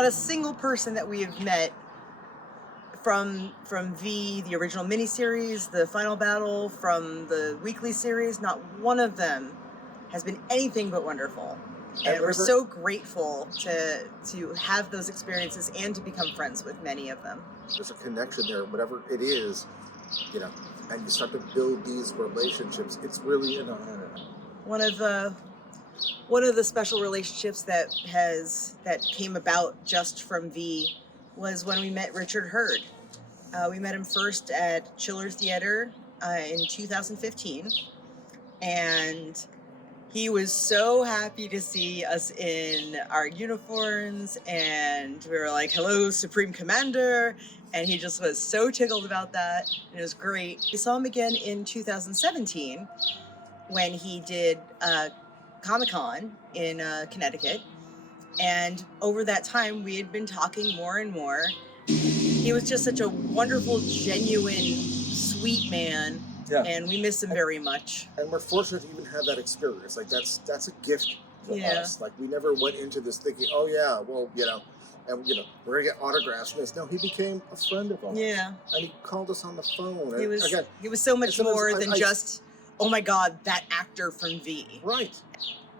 not a single person that we have met from V, the original miniseries, the final battle, from the weekly series, not one of them has been anything but wonderful. And we're so grateful to have those experiences and to become friends with many of them. There's a connection there, whatever it is, you know, and you start to build these relationships. It's really, you know, one of the special relationships that came about just from V was when we met Richard Hurd. We met him first at Chiller Theater in 2015, and he was so happy to see us in our uniforms, and we were like, "Hello, Supreme Commander," and he just was so tickled about that. It was great. We saw him again in 2017 when he did Comic-Con in Connecticut, and over that time we had been talking more and more. He was just such a wonderful, genuine, sweet man. Yeah. And we miss him very much. And we're fortunate to even have that experience. Like that's a gift for us. Like we never went into this thinking, oh yeah, well, you know, and you know, we're gonna get autographs and this. No, he became a friend of ours. Yeah. And he called us on the phone. He was again, he was so much more than just, oh my God, that actor from V. Right.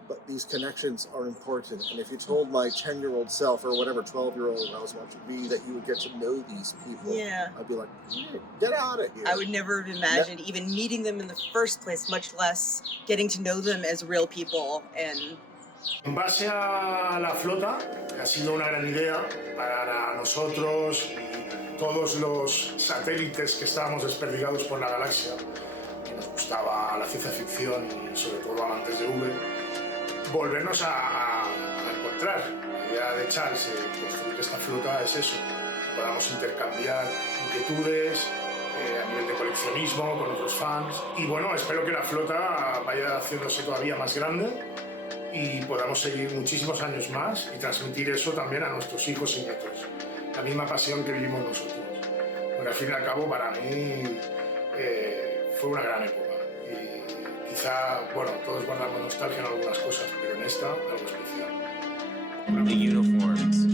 But these connections are important. And if you told my 10-year-old self or whatever 12-year-old when I was watching V that you would get to know these people, I'd be like, hey, get out of here. I would never have imagined even meeting them in the first place, much less getting to know them as real people. And en base a la flota, que ha sido una gran idea para nosotros y todos los satélites que estábamos desperdigados por la galaxia, que nos gustaba la ciencia ficción y sobre todo amantes de V, volvernos a encontrar. La idea de Charles de construir esta flota es eso, que podamos intercambiar inquietudes a nivel de coleccionismo con otros fans. Y bueno, espero que la flota vaya haciéndose todavía más grande y podamos seguir muchísimos años más y transmitir eso también a nuestros hijos y nietos. La misma pasión que vivimos nosotros. Porque al fin y al cabo, para mí, fue una gran época. Y quizá, bueno, todos guardamos nostalgia en algunas cosas, pero en esta, algo especial. The uniforms.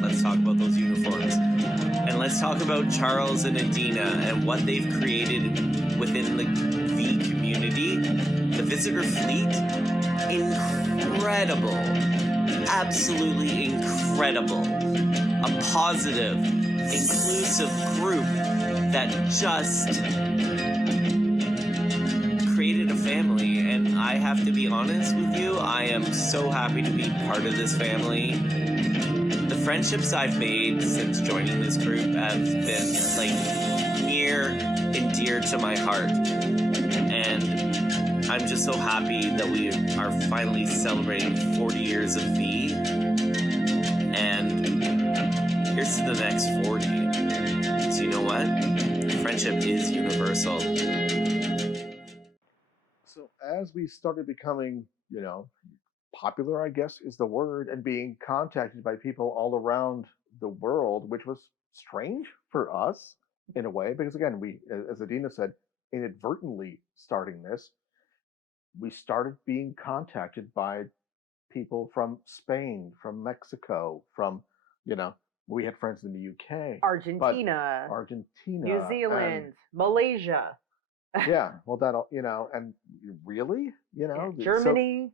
Let's talk about those uniforms. And let's talk about Charles and Adina and what they've created within the V community. The visitor fleet, incredible. Absolutely incredible. A positive, inclusive group that just created a family. And I have to be honest with you, I am so happy to be part of this family. The friendships I've made since joining this group have been like near and dear to my heart. And I'm just so happy that we are finally celebrating 40 years of V. And here's to the next 40. So you know what? Friendship is universal. So as we started becoming, you know, popular, I guess is the word, and being contacted by people all around the world, which was strange for us in a way, because again, we, as Adina said, inadvertently starting this, we started being contacted by people from Spain, from Mexico, from, you know, we had friends in the UK, Argentina, New Zealand, Malaysia. Yeah, well, that'll, you know, and really, you know, Germany,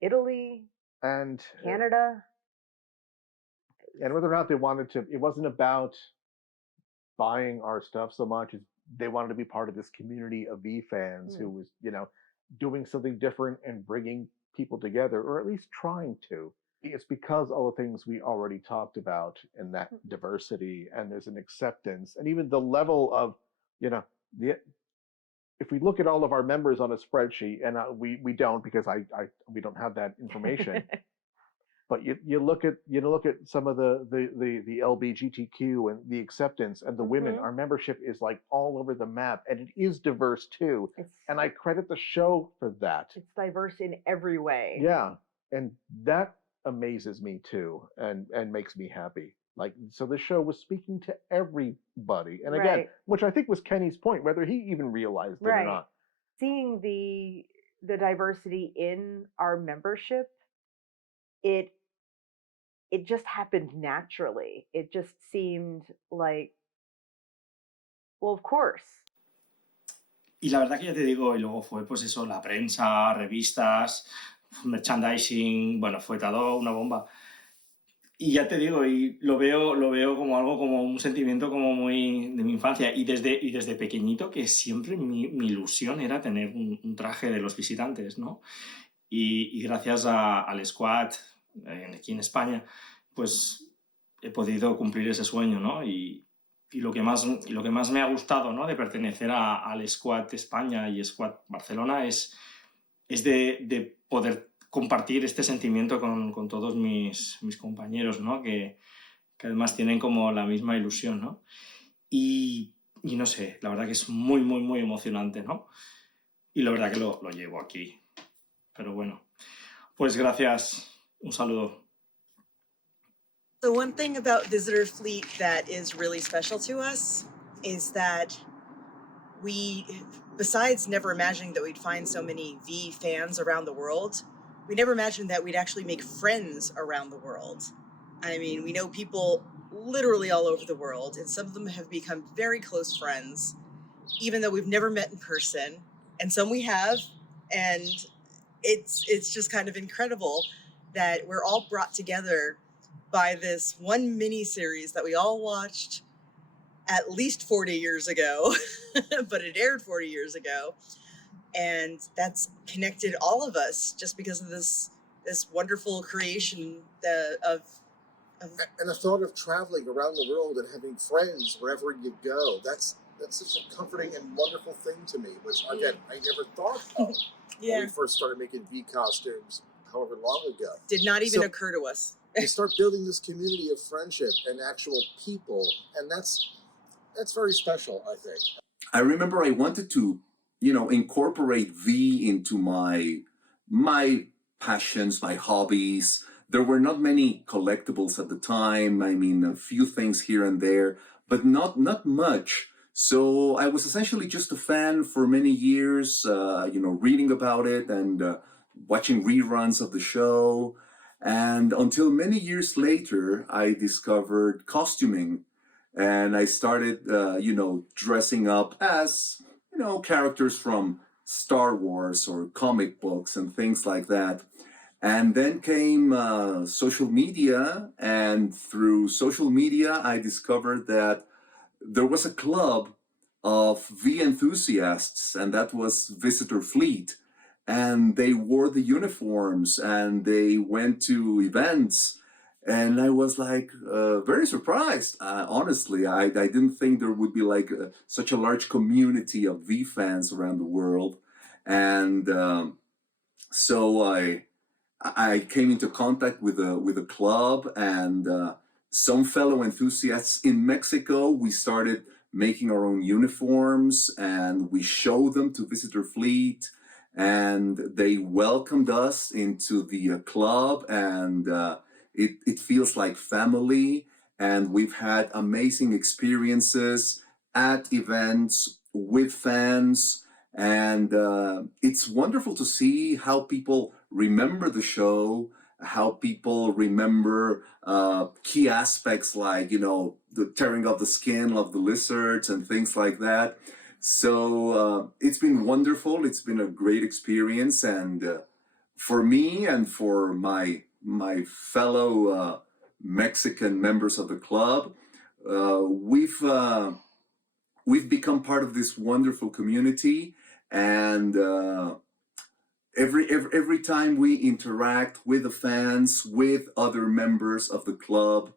Italy, and Canada. And whether or not they wanted to, it wasn't about buying our stuff so much as they wanted to be part of this community of V fans who was, you know, doing something different and bringing people together, or at least trying to. It's because all the things we already talked about and that diversity, and there's an acceptance, and even the level of, you know, if we look at all of our members on a spreadsheet, and we don't, because we don't have that information, but you look at some of the LGBTQ and the acceptance and the women, our membership is like all over the map, and it is diverse too. And I credit the show for that. It's diverse in every way. Yeah, and that amazes me too, and makes me happy. Like, so the show was speaking to everybody. And again, which I think was Kenny's point, whether he even realized it or not. Seeing the diversity in our membership, it it just happened naturally. It just seemed like, well, of course. Y la verdad que ya te digo, y luego fue pues eso, la prensa, revistas, merchandising, bueno, fue todo una bomba. Y ya te digo, y lo veo como algo, como un sentimiento como muy de mi infancia. Y desde pequeñito, que siempre mi ilusión era tener un traje de los visitantes, ¿no? Y gracias al squad aquí en España, pues he podido cumplir ese sueño, ¿no? Y lo que más me ha gustado, ¿no? De pertenecer al squad España y squad Barcelona es de poder compartir este sentimiento con todos mis compañeros, ¿no? Que además tienen como la misma ilusión, ¿no? Y no sé, la verdad que es muy, muy, muy emocionante, ¿no? Y la verdad que lo llevo aquí. Pero bueno, pues gracias. Un saludo. The one thing about Visitor Fleet that is really special to us is that we, besides never imagining that we'd find so many V fans around the world, we never imagined that we'd actually make friends around the world. I mean, we know people literally all over the world, and some of them have become very close friends, even though we've never met in person, and some we have, and it's just kind of incredible that we're all brought together by this one mini series that we all watched at least 40 years ago, but it aired 40 years ago. And that's connected all of us just because of this wonderful creation of and the thought of traveling around the world and having friends wherever you go, that's such a comforting and wonderful thing to me, which again I never thought of when we first started making V costumes however long ago. Did not even occur to us. You start building this community of friendship and actual people, and that's very special, I think. I remember I wanted to, incorporate V into my passions, my hobbies. There were not many collectibles at the time. I mean, a few things here and there, but not much. So I was essentially just a fan for many years, reading about it and watching reruns of the show. And until many years later, I discovered costuming, and I started, dressing up as, characters from Star Wars or comic books and things like that. And then came social media, and through social media, I discovered that there was a club of V enthusiasts, and that was Visitor Fleet. And they wore the uniforms and they went to events. And I was like very surprised. Honestly, I didn't think there would be like such a large community of V fans around the world. And so I came into contact with a club, and some fellow enthusiasts in Mexico. We started making our own uniforms, and we showed them to Visitor Fleet. And they welcomed us into the club, and it feels like family. And we've had amazing experiences at events with fans. And it's wonderful to see how people remember the show, how people remember key aspects like, the tearing of the skin of the lizards and things like that. So it's been wonderful. It's been a great experience, and for me and for my fellow Mexican members of the club, we've become part of this wonderful community. And every time we interact with the fans, with other members of the club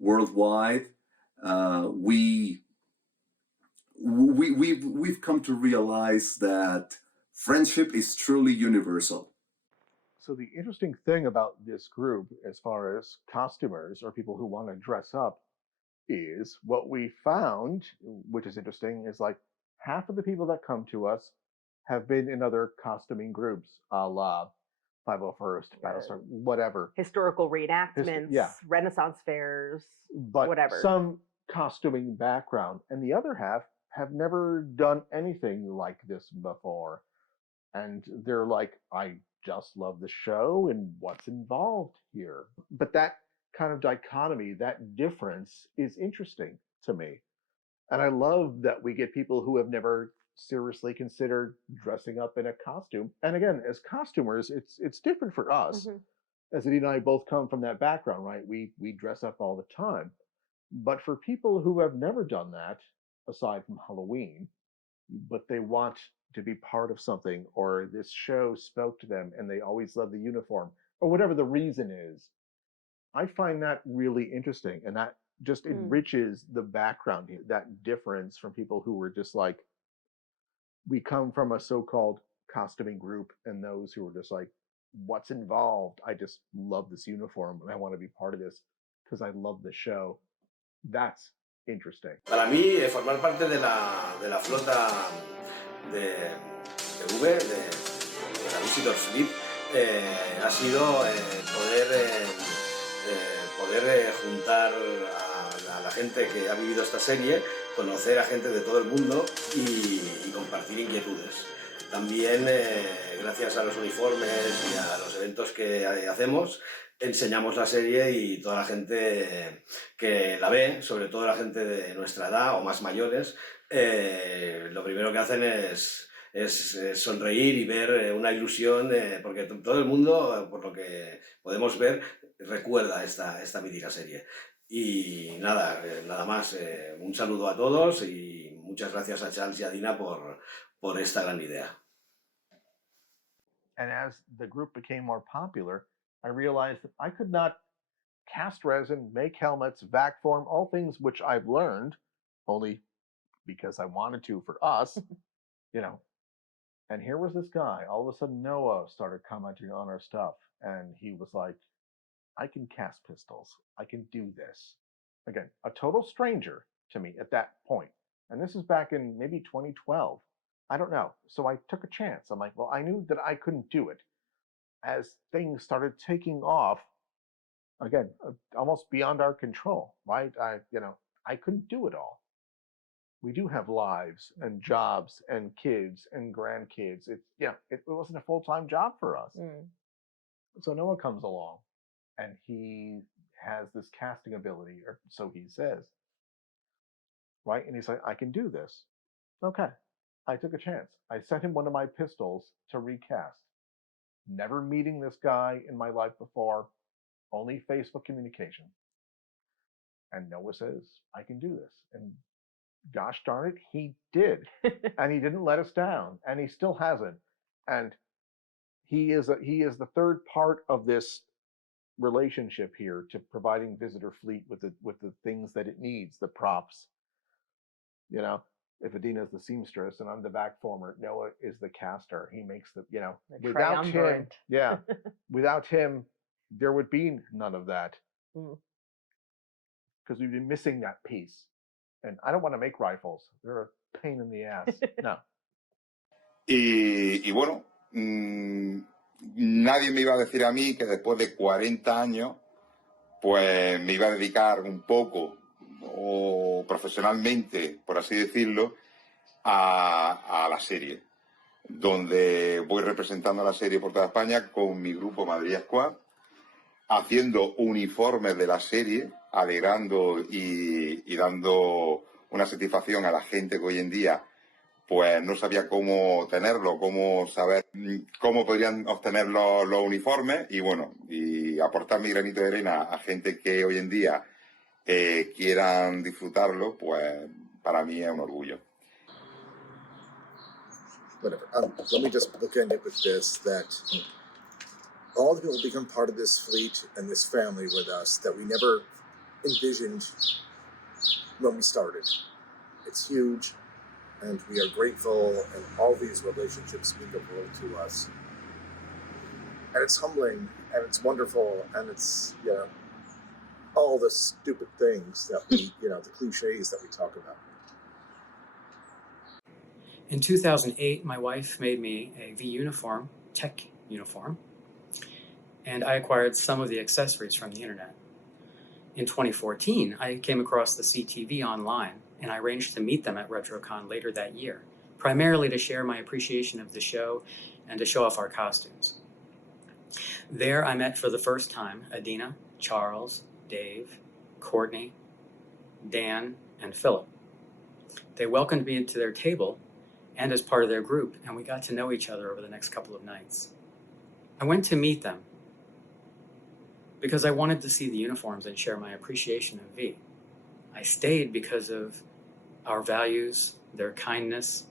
worldwide, we've come to realize that friendship is truly universal. So the interesting thing about this group, as far as costumers or people who want to dress up, is what we found, which is interesting, is like half of the people that come to us have been in other costuming groups, a la 501st, Battlestar, whatever. Historical reenactments, Renaissance fairs, but whatever. Some costuming background, and the other half have never done anything like this before. And they're like, I just love the show and what's involved here. But that kind of dichotomy, that difference is interesting to me. And I love that we get people who have never seriously considered dressing up in a costume. And again, as costumers, it's different for us. As Adina and I both come from that background, right? We dress up all the time. But for people who have never done that, aside from Halloween, but they want to be part of something, or this show spoke to them and they always love the uniform, or whatever the reason is, I find that really interesting. And that just enriches the background here, that difference from people who were just like, we come from a so-called costuming group, and those who were just like, what's involved? I just love this uniform and I want to be part of this because I love the show. That's interesting. Para mí, formar parte de la flota de V, de la Visitor Fleet, ha sido poder juntar a la gente que ha vivido esta serie, conocer a gente de todo el mundo y compartir inquietudes. También, gracias a los uniformes y a los eventos que hacemos, enseñamos la serie y toda la gente que la ve, sobre todo la gente de nuestra edad o más mayores, lo primero que hacen es sonreír y ver una ilusión, porque todo el mundo, por lo que podemos ver, recuerda esta mítica serie. Y nada más, un saludo a todos y muchas gracias a Charles y a Adina por esta gran idea. And as the group became more popular, I realized that I could not cast resin, make helmets, vac form, all things which I've learned only because I wanted to for us, you know. And here was this guy. All of a sudden, Noah started commenting on our stuff, and he was like, I can cast pistols. I can do this. Again, a total stranger to me at that point. And this is back in maybe 2012. I don't know. So I took a chance. I'm like, well, I knew that I couldn't do it. As things started taking off, again, almost beyond our control, right? I couldn't do it all. We do have lives and jobs and kids and grandkids. It wasn't a full-time job for us. So Noah comes along and he has this casting ability, or so he says, right? And he's like, I can do this. Okay. I took a chance. I sent him one of my pistols to recast. Never meeting this guy in my life before, only Facebook communication. And Noah says, I can do this. And gosh darn it, he did. And he didn't let us down. And he still hasn't. And he is the third part of this relationship here to providing Visitor Fleet with the things that it needs, the props. You know, if Adina's the seamstress and I'm the back former, Noah is the caster. He makes the without him, without him, there would be none of that. Because we'd be missing that piece. And I don't want to make rifles. They're a pain in the ass. No. Y bueno, nadie me iba a decir a mí que después de 40 años, pues me iba a dedicar un poco, o profesionalmente, por así decirlo, a la serie, donde voy representando la serie por toda España con mi grupo Madrid Squad, haciendo uniformes de la serie, alegrando y dando una satisfacción a la gente que hoy en día pues no sabía cómo tenerlo, cómo saber cómo podrían obtener los uniformes y bueno, y aportar mi granito de arena a gente que hoy en día quieran disfrutarlo, pues para mí es un orgullo. Whatever. Let me just bookend it with this, that all the people become part of this fleet and this family with us that we never envisioned when we started. It's huge, and we are grateful, and all these relationships mean the world to us. And it's humbling, and it's wonderful, and it's, all the stupid things that we, the cliches that we talk about. In 2008, my wife made me a V uniform, tech uniform, and I acquired some of the accessories from the internet. In 2014, I came across the CTV online, and I arranged to meet them at RetroCon later that year, primarily to share my appreciation of the show and to show off our costumes. There I met for the first time Adina, Charles, Dave, Courtney, Dan, and Philip. They welcomed me to their table and as part of their group, and we got to know each other over the next couple of nights. I went to meet them because I wanted to see the uniforms and share my appreciation of V. I stayed because of our values, their kindness,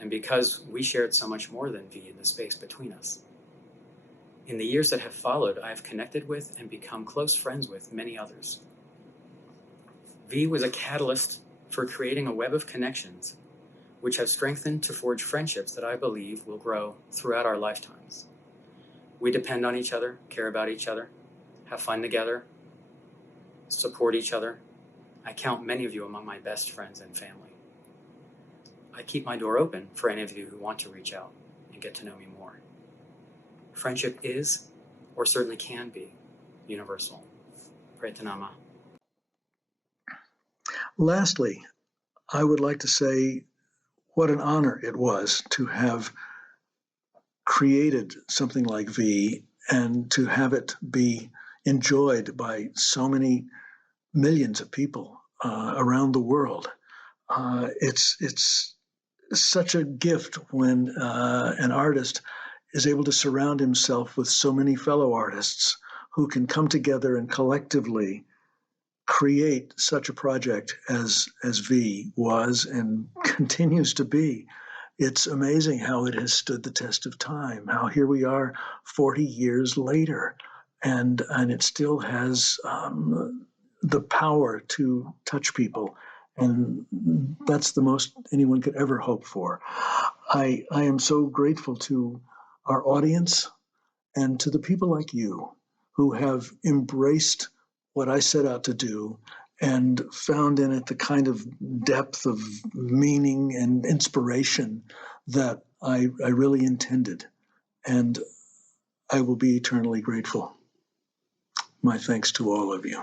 and because we shared so much more than V in the space between us. In the years that have followed, I have connected with and become close friends with many others. V was a catalyst for creating a web of connections which have strengthened to forge friendships that I believe will grow throughout our lifetimes. We depend on each other, care about each other, have fun together, support each other. I count many of you among my best friends and family. I keep my door open for any of you who want to reach out and get to know me more. Friendship is, or certainly can be, universal. Pretanama. Lastly, I would like to say what an honor it was to have created something like V and to have it be enjoyed by so many millions of people around the world. It's such a gift when an artist is able to surround himself with so many fellow artists who can come together and collectively create such a project as V was and continues to be. It's amazing how it has stood the test of time, how here we are 40 years later, and it still has the power to touch people. And that's the most anyone could ever hope for. I am so grateful to our audience and to the people like you who have embraced what I set out to do and found in it the kind of depth of meaning and inspiration that I really intended. And I will be eternally grateful. My thanks to all of you.